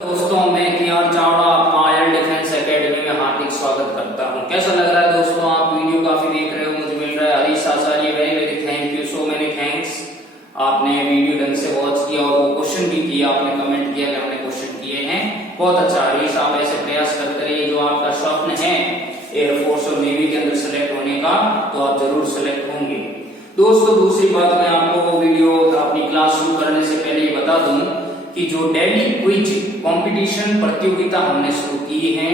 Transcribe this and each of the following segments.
दोस्तों मैं कियार चावड़ा आपका आयल डिफेंस एकेडमी में हार्दिक स्वागत करता हूं। कैसा लग रहा है दोस्तों? आप वीडियो काफी देख रहे हो, मुझे मिल रहा है Harish Acharya very very thank you, so many thanks. आपने वीडियो ढंग से वॉच किया और वो क्वेश्चन भी किया, आपने कमेंट किया कि हमने क्वेश्चन किए हैं, बहुत अच्छा हरीश। आप ऐसे प्रयास करते रहिए, जो आपका स्वप्न है एयरफोर्स और नेवी के अंदर सेलेक्ट होने का, तो आप जरूर सेलेक्ट होंगे। दोस्तों दूसरी बात, मैं आपको वीडियो अपनी क्लास शुरू करने से पहले ये बता दूं कि जो डेली क्विज कंपटीशन प्रतियोगिता हमने शुरू की है,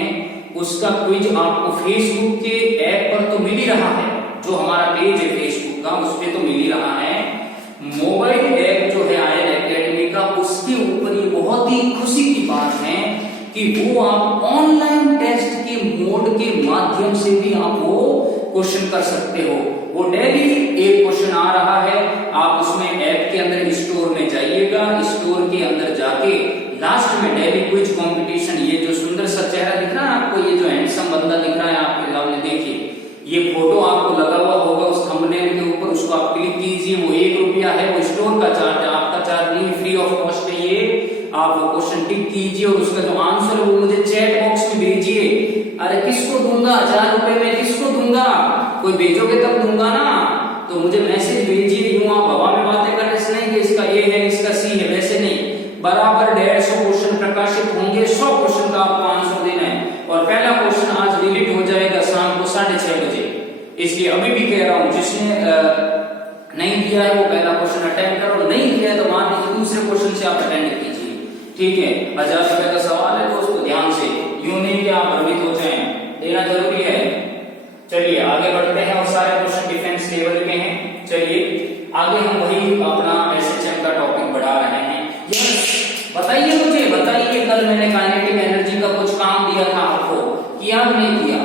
उसका क्विज आपको फेसबुक के ऐप पर तो मिल ही रहा है, जो हमारा पेज है फेसबुक का उस पे तो मिल ही रहा है। मोबाइल ऐप जो है आयल एकेडमी का, उसके ऊपर ये बहुत ही खुशी की बात है कि वो आप ऑनलाइन टेस्ट के मोड के माध्यम से भी आप वो क्वेश्चन कर सकते हो। वो डेली एक क्वेश्चन आ रहा है, आप उसमें ऐप के अंदर स्टोर में जाइएगा, स्टोर के अंदर जाके लास्ट में डेली क्विज कंपटीशन, ये जो सुंदर सा चेहरा दिख रहा है आपको, ये जो हैंडसम बंदा दिख रहा है आपके सामने, देखिए ये फोटो आपको लगा हुआ होगा उस थंबनेल के ऊपर, उसको आप क्लिक कीजिए। वो 1 रुपया है, वो स्टोर का चार्ज है, आपका चार्ज नहीं, फ्री ऑफ कॉस्ट है ये। आप वो क्वेश्चन टिक कीजिए और उसका जो आंसर है वो मुझे चैट बॉक्स में भेजिए। अरे किसको दूंगा 1000 रुपए में, किसको दूंगा? कोई भेजोगे तब दूंगा ना, तो मुझे मैसेज भेजिए। यूं आप हवा में बातें करने से नहीं कि इसका ए है इसका सी है, वैसे नहीं, बराबर 150 क्वेश्चन प्रकाशित होंगे, 100 क्वेश्चन का आपको आंसर देना है। और पहला क्वेश्चन आज डिलीट हो जाएगा शाम को 6:30 बजे, इसलिए अभी भी कह रहा हूं, जिसने नहीं किया है वो पहला क्वेश्चन अटेंड करो, नहीं किया है तो मान लीजिए दूसरे क्वेश्चन से आप अटेंड कीजिए, ठीक है। 1000 रुपए का सवाल है दोस्तों, ध्यान से, यूं नहीं कि आप भ्रमित हो जाएं, देना जरूरी है। चलिए आगे बढ़ते हैं, और सारे क्वेश्चन डिफेंस लेवल के हैं। चलिए आगे हम वही अपना एसएचएम का टॉपिक बढ़ा रहे हैं। बताइए मुझे, बताइए कल मैंने काइनेटिक एनर्जी का कुछ काम दिया था आपको, किया नहीं किया?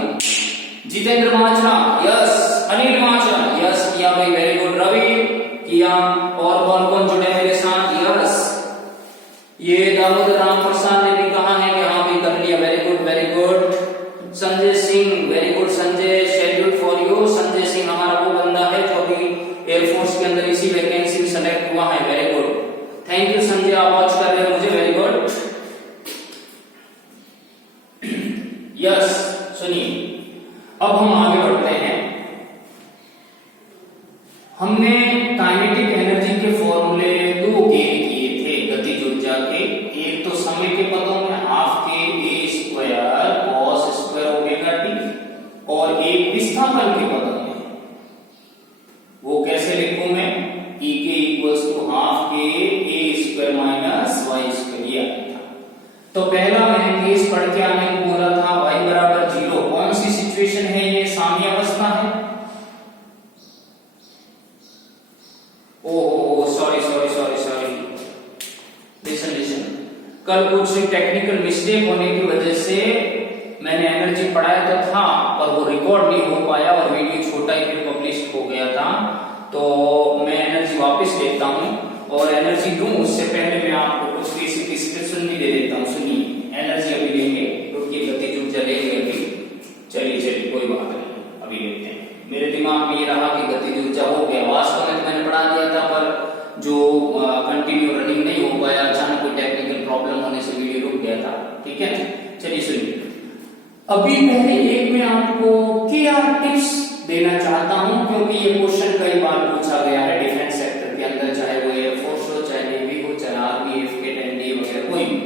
जितेंद्र माचरा यस, अनिल माचरा यस किया भाई, वेरी गुड। रवि किया, और कौन कौन जुड़े मेरे साथ? यस, ये दामोदर राम प्रसाद ने भी कहा है कि हाँ भी कर लिया, very good very good. Sanjay Singh very good, Sanjay salute for you. Sanjay Singh हमारा वो बंदा है जो अभी एयरफोर्स के अंदर इसी वैकेंसी में सेलेक्ट हुआ है, very good, thank you Sanjay, आप वॉच कर रहे हो मुझे, वेरी गुड। यस सुनिए, अब हम आगे बढ़ते हैं। हमने काइनेटिक एनर्जी के फॉर्मूले 2 गेन किए थे गतिज ऊर्जा के, एक तो समय के पदों में हाफ के a square cos square omega t, और एक विस्थापन के पदों में, वो कैसे लिखूं मैं? ई के इक्वल्स टू हाफ के a square minus Y square, ये था। तो पहला मैंने केस पढ़ के आने को बोला था, y बराबर 0, कौन सी सिचुएशन है ये? साम्यावस्था है। ओहो sorry sorry sorry sorry, listen listen, कल कुछ टेक्निकल मिस्टेक होने की वजह से मैंने एनर्जी पढ़ाया तो था पर वो रिकॉर्ड नहीं हो पाया और वीडियो छोटा ही फिर पब्लिश हो गया था, तो मैं एनर्जी वापस लेता हूं, और एनर्जी दूं उससे पहले मैं आपको कुछ बेसिक डिस्क्रिप्शन भी दे देता हूं। सुनिए, एनर्जी अभी लेंगे, रुकिए, गतिज ऊर्जा लेंगे अभी, चलिए चलिए कोई बात नहीं, अभी लेते हैं। मेरे दिमाग में ये रहा कि गतिज ऊर्जा हो गया, वास्तव में मैंने पढ़ा दिया था पर जो कंटिन्यू रनिंग नहीं हो पाया, अचानक कोई टेक्निकल प्रॉब्लम होने से वीडियो रुक गया था, ठीक है। चलिए सुनिए, अभी पहले एक मैं आपको केआर टिप्स देना चाहता हूं, क्योंकि ये क्वेश्चन कई बार पूछा गया है डिफेंस सेक्टर के अंदर, चाहे वो एयरफोर्स हो, चाहे नेवी हो, चाहे आरपीएफ के एनडीए वगैरह कोई भी।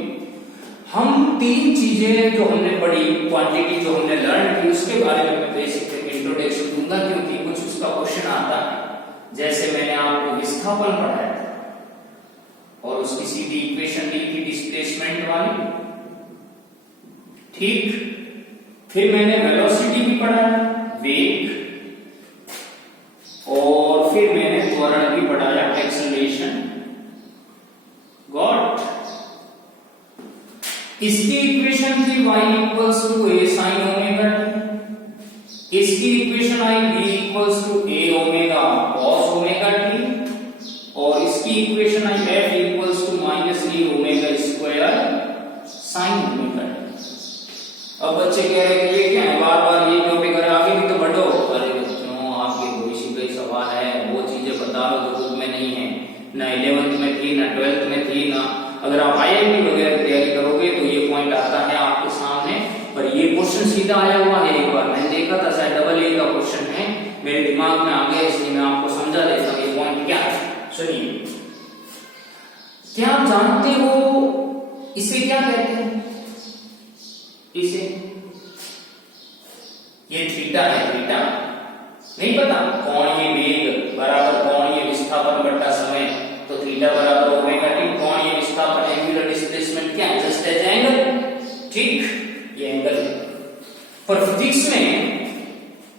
हम 3 चीजें जो हमने पढ़ी, क्वांटिटी जो हमने लर्न की, उसके बारे में मैं बेसिक इंट्रोडक्शन दूंगा, क्योंकि कुछ उसका क्वेश्चन आता है। जैसे मैंने आपको विस्थापन पढ़ाया था और उसकी सीधी इक्वेशन दी थी डिस्प्लेसमेंट वाली, ठीक। फिर मैंने वेलोसिटी भी पढ़ाया, वेग, और फिर मैंने त्वरण भी पढ़ाया, एक्सेलरेशन, गॉट। इसकी इक्वेशन थी y equals to a sin omega t, इसकी इक्वेशन आई b equals to a omega cos omega t, और इसकी इक्वेशन आई f equals to minus a omega square sin omega t। अब बच्चे कह रहे हैं कि ये क्या है, बार बार ये टॉपिक, अरे आगे भी तो बढ़ो। अरे बच्चों, आपके भविष्य का सवाल है, वो चीजें बता लो जो बुक में नहीं है, ना 11th में थी, ना 12th में थी, ना अगर आप आईआईटी वगैरह की तैयारी करोगे तो सीधा आया हुआ है, एक बार मैंने देखा था, शायद डबल ए का क्वेश्चन है, मेरे दिमाग में आ गया, इसलिए मैं आपको समझा देता हूँ ये पॉइंट क्या है। सुनिए, क्या आप जानते हो इसे क्या कहते हैं? इसे, ये थीटा है, थीटा नहीं पता? कोणीय वेग बराबर कोणीय विस्थापन बटा समय, तो थीटा बराबर ओमेगा टी। कोणीय विस्थापन एंगुलर डिस्प्लेसमेंट क्या है? जस्ट एज एंगल, ठीक, ये एंगल। पर फिजिक्स में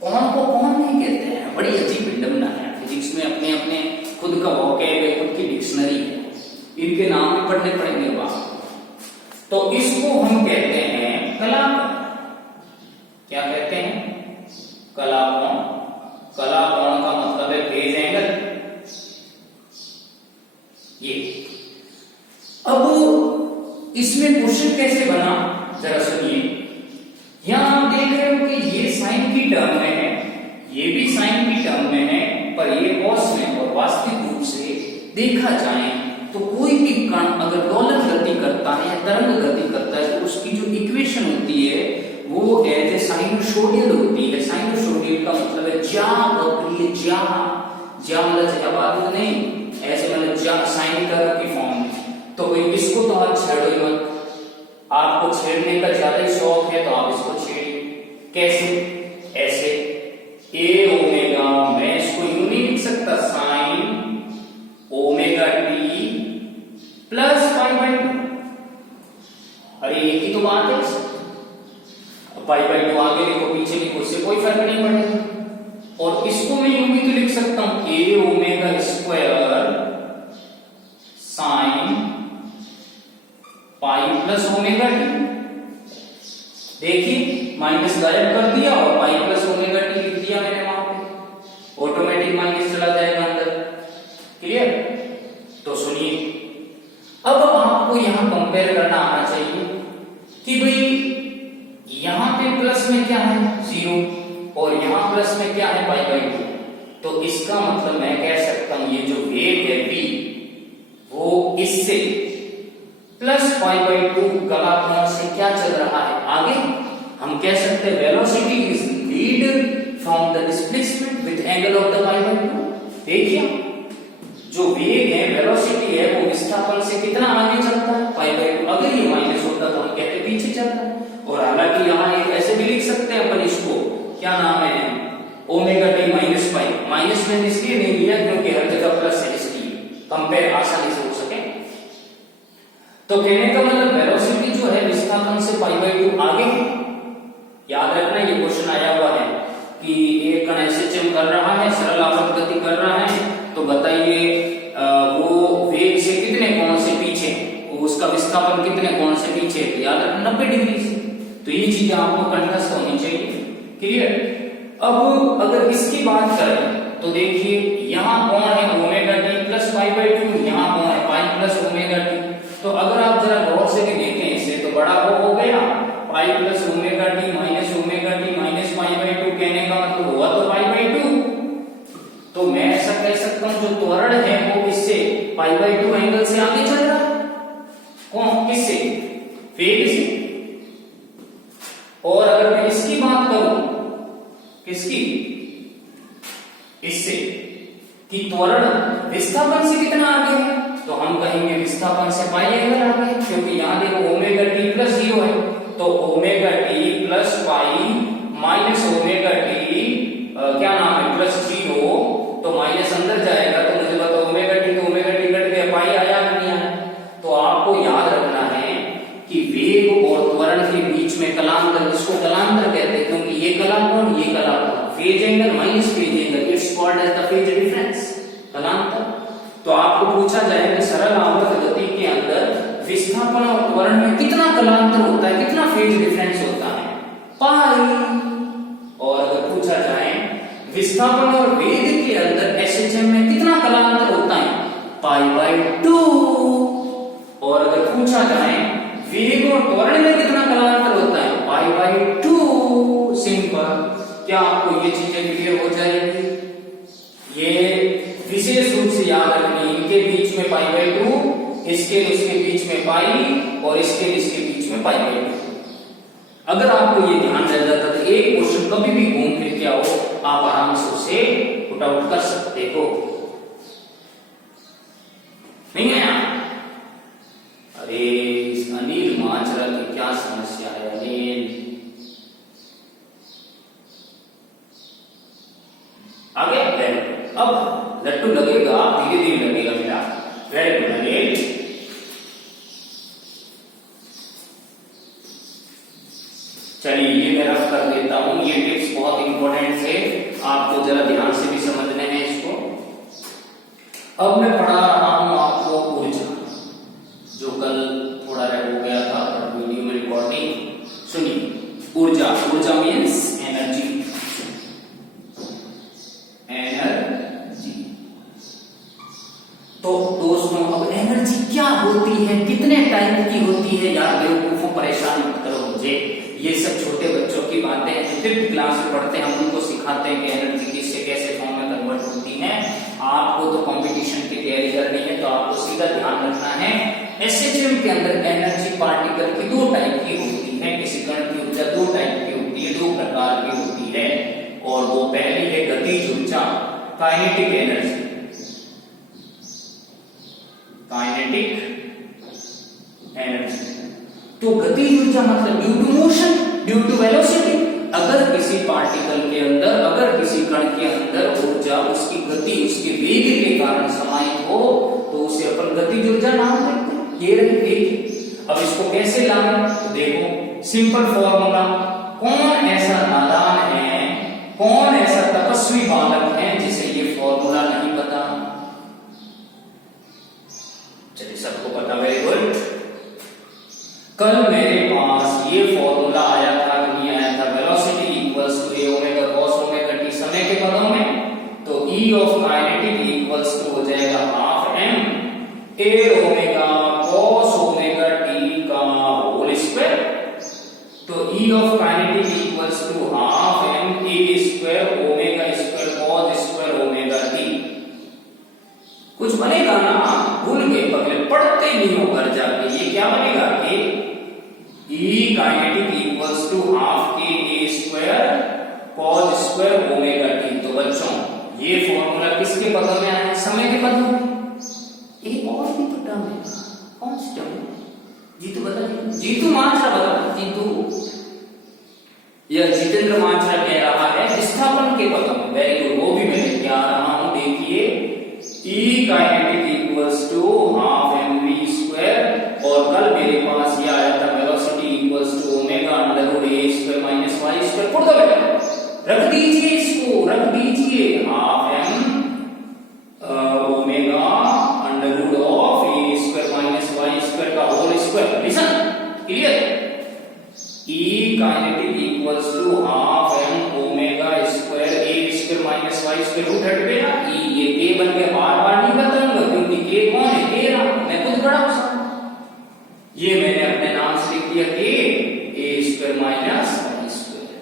कौन को कौन नहीं कहते हैं, बड़ी अजीब विडंबना है। फिजिक्स में अपने अपने खुद का वोकैब है, खुद की डिक्शनरी है, इनके नाम भी पढ़ने पड़ेंगे वहां। तो इसको हम कहते हैं कलाकोण। क्या कहते हैं? कलाकोण। कलाकोण का मतलब है फेज एंगल। ये अब इसमें क्वेश्चन कैसे बना, जरा सुनिए। यहां आप देख रहे हो कि ये साइन की टर्म में है, ये भी साइन की टर्म में है, पर ये कॉस में। और वास्तविक रूप से देखा जाए तो कोई भी कण अगर दोलन गति करता है या तरंग गति करता है तो उसकी जो इक्वेशन होती है वो एज ए साइनसोइडल होती है। साइनसोइडल का मतलब है ज्या वक्रीय, ज्या मतलब ज्याबाद नहीं, ऐसे मतलब ज्या साइन तरह की फॉर्म में। तो भाई इसको तो आप छेड़ो ही मत, आपको छेड़ने का ज्यादा ही शौक है तो आप इसको छेड़िए। कैसे? ऐसे ए ओमेगा, मैं इसको यूं नहीं लिख सकता, sine omega T plus pi by two. अरे एक ही तो बात है, पाई बाई टू आगे लिखो पीछे लिखो, उससे कोई फर्क नहीं पड़ेगा। और इसको मैं यूं भी तो लिख सकता हूं, a omega square sine pi plus omega t. देखिए माइनस गायब कर दिया और पाई प्लस ओमेगा टी लिख दिया मैंने वहां पे, ऑटोमेटिक माइनस चला जाएगा अंदर। क्लियर? तो सुनिए, अब आपको यहां कंपेयर करना आना चाहिए कि भाई यहां पे प्लस में क्या है? 0, और यहां प्लस में क्या है? Pi by two. तो इसका मतलब मैं कह सकता हूं ये जो वेग है v, वो इससे प्लस पाई बाई टू कलाकोण से क्या चल रहा है आगे। हम कह सकते हैं velocity is lead from the displacement with angle of the pi by two. देखिए जो वेग है, वेलोसिटी है, वो विस्थापन से कितना आगे चलता है? Pi by two. अगर ये माइनस होता तो हम कहते पीछे चलता है। और हालांकि यहाँ ऐसे भी लिख सकते हैं अपन इसको, क्या नाम है, omega T minus pi. Minus में इसलिए नहीं लिया क्योंकि हर जगह प्लस है, इसलिए कंपेयर आसानी से हो सके। तो कहने का मतलब वेलोसिटी जो है विस्थापन से पाई बाई टू आगे है। याद रखना ये क्वेश्चन आया हुआ है कि एक कण एसएचएम कर रहा है, सरल आवर्त गति कर रहा है, तो बताइए वो वेग से कितने कोण से पीछे, उसका विस्थापन कितने कोण से पीछे? याद रखना 90 डिग्री से। तो ये चीजें आपको कंठस्थ होनी चाहिए। क्लियर? अब अगर इसकी बात करें तो देखिए यहाँ कोण है omega T plus pi by two, यहाँ कोण है पाई प्लस ओमेगा टी। तो अगर आप जरा गौर से भी देखें इसे, तो बड़ा हो गया पाई plus omega T minus omega T minus pi by two. कहने का मतलब हुआ तो पाई बाई टू। तो मैं ऐसा कह सकता हूं जो त्वरण है वो इससे पाई बाई टू एंगल से आगे चल रहा है। कौन? किससे? वेग से। और अगर मैं इसकी बात करूं, किसकी? इससे, कि त्वरण विस्थापन से कितना आगे है, तो हम कहेंगे विस्थापन से पाई एंगल आगे है, क्योंकि यहां देखो ओमेगा टी प्लस 0 है, तो omega T plus pi minus omega T क्या नाम है प्लस 0, तो माइनस अंदर जाएगा तो मुझे बताओ ओमेगा टी तो ओमेगा टी कट गया, पाई आया नहीं आया। तो आपको याद रखना है कि वेग और त्वरण के बीच में कलांतर, इसको कलांतर कहते हैं क्योंकि ये कलाकोण ये कलाकोण, phase angle minus phase angle, it's called as the phase difference, कलांतर। तो आपको पूछा जाए कि सरल आवर्त गति के अंदर विस्थापन और त्वरण में कितना कलांतर होता है, कितना फेज डिफरेंस होता है? पाई। और अगर पूछा जाए विस्थापन और वेग के अंदर एसएचएम में कितना कलांतर होता है? Pi by two. और अगर पूछा जाए वेग और त्वरण में कितना कलांतर होता है? Pi by two. सिंपल। क्या आपको ये चीजें क्लियर हो जाएगी? ये विशेष रूप से याद रखनी, इनके बीच में पाई बाई टू, इसके बीच में पाई, और इसके बीच में पाई बाई टू। अगर आपको ये ध्यान रह जाता तो एक क्वेश्चन कभी भी घूम फिर के आओ आप आराम से उसे पुट आउट कर सकते हो। नहीं है यार? अरे इस अनिल माजरा की क्या समस्या है अनिल? आगे अब लट्टू लगेगा, धीरे धीरे लगेगा मेरा। Very good Anil. चलिए ये मैं रफ कर देता हूं, ये टिप्स बहुत इंपॉर्टेंट है, आपको जरा ध्यान से भी समझने हैं इसको। अब मैं पढ़ा रहा हूं आपको ऊर्जा, जो कल थोड़ा रह हो गया था वीडियो में रिकॉर्डिंग। सुनिए ऊर्जा, ऊर्जा मीन्स एनर्जी, एनर्जी। तो दोस्तों अब एनर्जी क्या होती है, कितने टाइप की होती है? यार बेवकूफों परेशान मत करो मुझे, ये सब छोटे बच्चों की बातें हैं, 5th क्लास में पढ़ते हैं, हम उनको सिखाते हैं कि एनर्जी किससे कैसे फॉर्म में कन्वर्ट होती है। आपको तो कंपटीशन की तैयारी करनी है तो आपको सीधा ध्यान रखना है एसएचएम के अंदर एनर्जी पार्टिकल की 2 टाइप की होती है। किसी कण की ऊर्जा 2 टाइप की होती है, 2 प्रकार की होती है, और वो पहली है गतिज ऊर्जा, काइनेटिक एनर्जी, काइनेटिक एनर्जी। तो गतिज ऊर्जा मतलब due to motion, due to velocity. अगर किसी पार्टिकल के अंदर, अगर किसी कण के अंदर ऊर्जा उसकी गति, उसके वेग के कारण समाहित हो तो उसे अपन गतिज ऊर्जा नाम देते हैं। ये रही वेग। अब इसको कैसे लाएं? तो देखो सिंपल फॉर्मूला, कौन ऐसा नादान है, कौन ऐसा तपस्वी बालक है जिसे ये फॉर्मूला नहीं पता? चलिए सबको पता, वेरी गुड। कल मेरे पास ये फॉर्मूला आया था कि नहीं आया था? Velocity equals to a omega cos omega t समय के पदों में, तो E of kinetic equals to हो जाएगा half m a omega cos omega t का होल स्क्वायर। तो E of kinetic equals to half m a square omega square cos square omega t. कुछ बनेगा ना, भूल के पगले, पढ़ते नहीं हो घर जाके। ये क्या बनेगा कि E kinetic equals to half k a square cos square omega t. तो बच्चों ये फॉर्मूला किसके पदों में आया? समय के पदों में। एक और भी तो टर्म है, कौन सी टर्म? जीतू बता, जीतू माजरा बता, जीतू या जितेंद्र माजरा कह रहा है विस्थापन के पदों में। वेरी गुड, वो भी मैं लेके आ रहा हूं। देखिए E kinetic equals to half mv square, और कल मेरे पास ये आया था velocity equals to omega under root a square minus y square. पढ़ दो बेटा, रख दीजिए इसको, रख दीजिए half m omega under root of a square minus y square का whole square. Listen, clear? E kinetic equals to half m omega square a square minus y square root हट गया, E ये k बन गया। बार बार नहीं बताऊंगा क्योंकि k कौन है? k ना, मैं खुद बड़ा हूं। ये मैंने अपने नाम से लिख दिया k a square minus y square.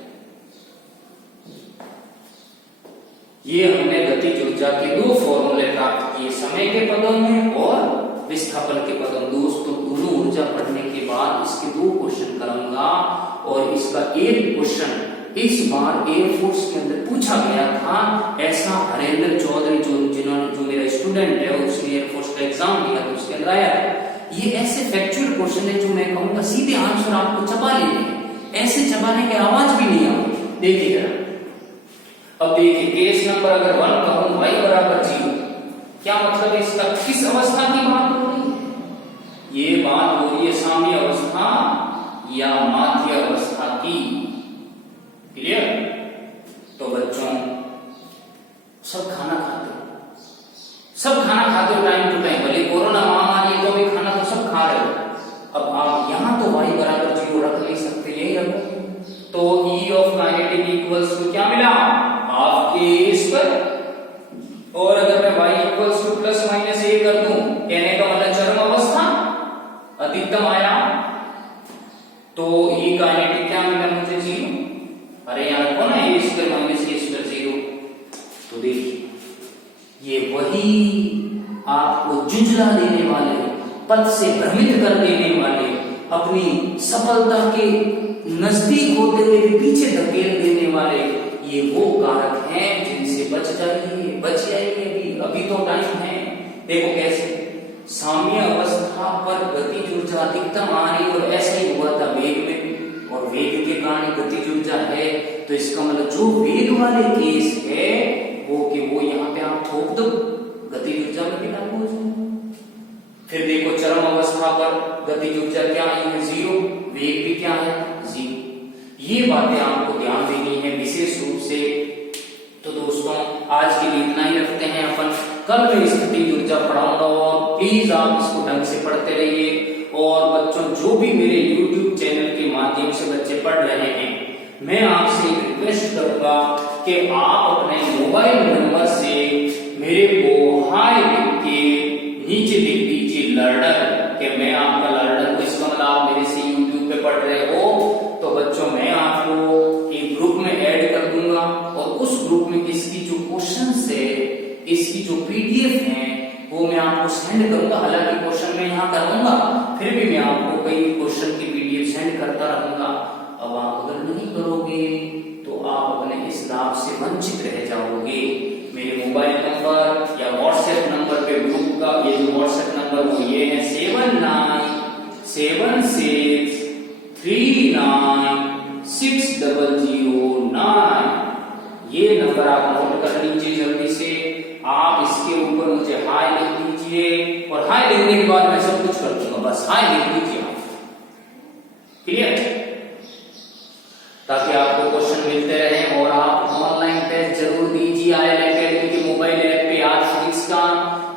ये हमने गतिज ऊर्जा के 2 फॉर्मूले प्राप्त किए, समय के पदों में और विस्थापन के पदों में। दोस्तों दोनों ऊर्जा पढ़ने के बाद इसके 2 क्वेश्चन करूंगा, और इसका एक क्वेश्चन इस बार एयरफोर्स के अंदर पूछा गया था। ऐसा हरेंद्र चौधरी जो मेरा स्टूडेंट है, उसने एयरफोर्स का एग्जाम दिया तो उसके अंदर आया। ये ऐसे फैक्चुअल क्वेश्चन है जो मैं कहूंगा सीधे आंसर आपको चबा लेने, ऐसे चबाने की आवाज भी नहीं आती। देखिए जरा, अब देखिए केस नंबर अगर 1 कहूं y बराबर 0, क्या मतलब है इसका? किस अवस्था की बात हो रही है? ये बात हो रही है साम्य अवस्था या माध्य अवस्था की। क्लियर? तो बच्चों सब खाना खाते हो, सब खाना खाते हो टाइम टू टाइम, भले कोरोना महामारी तो भी खाना तो सब खा रहे हो। अब आप यहां तो y बराबर 0 रख नहीं सकते, यही रखो। तो E of kinetic equals to क्या मिला? Half k square. और अगर मैं y इक्वल्स टू प्लस माइनस a कर दूं, कहने का मतलब चरम अवस्था, अधिकतम आया, तो E काइनेटिक क्या मिला मुझे? 0। अरे यहाँ रखो ना a square minus a square 0। तो देखिए ये वही आपको जुझला देने वाले, पद से भ्रमित कर देने वाले, अपनी सफलता के नजदीक होते हुए भी पीछे धकेल देने वाले ये वो कारक हैं जिनसे बच जाइए, बच जाइए। अभी तो टाइम है। देखो कैसे साम्य अवस्था पर गतिज ऊर्जा अधिकतम आ रही और ऐसा ही हुआ था वेग में भी, और वेग के कारण गतिज ऊर्जा है, तो इसका मतलब जो वेग वाले केस है वो यहाँ पे आप थोप दो, गतिज ऊर्जा में भी लागू हो जाए। फिर देखो चरम अवस्था पर गतिज ऊर्जा क्या है, 0, वेग भी क्या है, 0। ये बातें आपको ध्यान देनी है विशेष रूप से। तो दोस्तों आज के लिए इतना ही रखते हैं अपन, कल मैं स्थिति ऊर्जा पढ़ाऊंगा और प्लीज आप इसको ढंग से पढ़ते रहिए। और बच्चों जो भी मेरे YouTube चैनल के माध्यम से बच्चे पढ़ रहे हैं, मैं आपसे एक रिक्वेस्ट करूंगा कि आप अपने मोबाइल नंबर से मेरे को हाय लिख के नीचे लिख दीजिए लर्नर, कि मैं आपका लर्नर हूं। इसका मतलब आप मेरे से YouTube पे पढ़ रहे हो। तो बच्चों मैं आपको एक ग्रुप में ऐड कर दूंगा और उस ग्रुप में इसकी जो क्वेश्चंस है, इसकी जो PDF है वो मैं आपको सेंड करूंगा। हालांकि क्वेश्चन मैं यहाँ कराऊंगा, फिर भी मैं आपको कई क्वेश्चन की PDF सेंड करता रहूंगा। अब आप अगर नहीं करोगे तो आप अपने इस लाभ से वंचित रह जाओगे। मेरे मोबाइल नंबर या व्हाट्सएप नंबर पे ग्रुप का ये जो व्हाट्सएप नंबर वो ये है 7976396009। ये नंबर आप नोट कर लीजिए जल्दी से। आप इसके ऊपर मुझे हाय लिख दीजिए और हाय लिखने के बाद मैं सब कुछ कर दूंगा, बस हाय लिख दीजिए आप। क्लियर? ताकि आपको क्वेश्चन मिलते रहे और आप ऑनलाइन टेस्ट जरूर दीजिए। आईएल एकेडमी के मोबाइल ऐप पे आज फिजिक्स का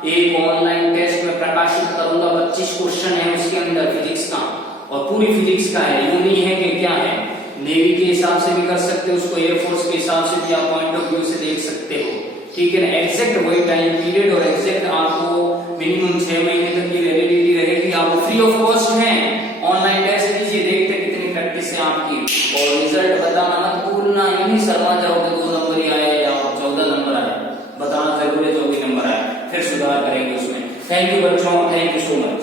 एक ऑनलाइन टेस्ट में प्रकाशित करूंगा। 25 क्वेश्चन है उसके अंदर फिजिक्स का, और पूरी फिजिक्स का है। यूं नहीं है कि क्या है, नेवी के हिसाब से भी कर सकते हो उसको, एयरफोर्स के हिसाब से भी आप पॉइंट ऑफ व्यू से देख सकते हो। ठीक है ना? एग्जैक्ट वही टाइम पीरियड और एग्जैक्ट आपको मिनिमम 6 महीने तक की वैलिडिटी रहेगी। आपको फ्री ऑफ कॉस्ट है। ऑनलाइन टेस्ट दीजिए, देखते कितनी प्रैक्टिस है आपकी, और रिजल्ट बताना मत भूलना। नहीं शर्मा जाओगे 2 नंबर ही आए या 14 नंबर आए, बताना जरूर है जो भी नंबर आए, फिर सुधार करेंगे उसमें। थैंक यू बच्चों, थैंक यू सो मच।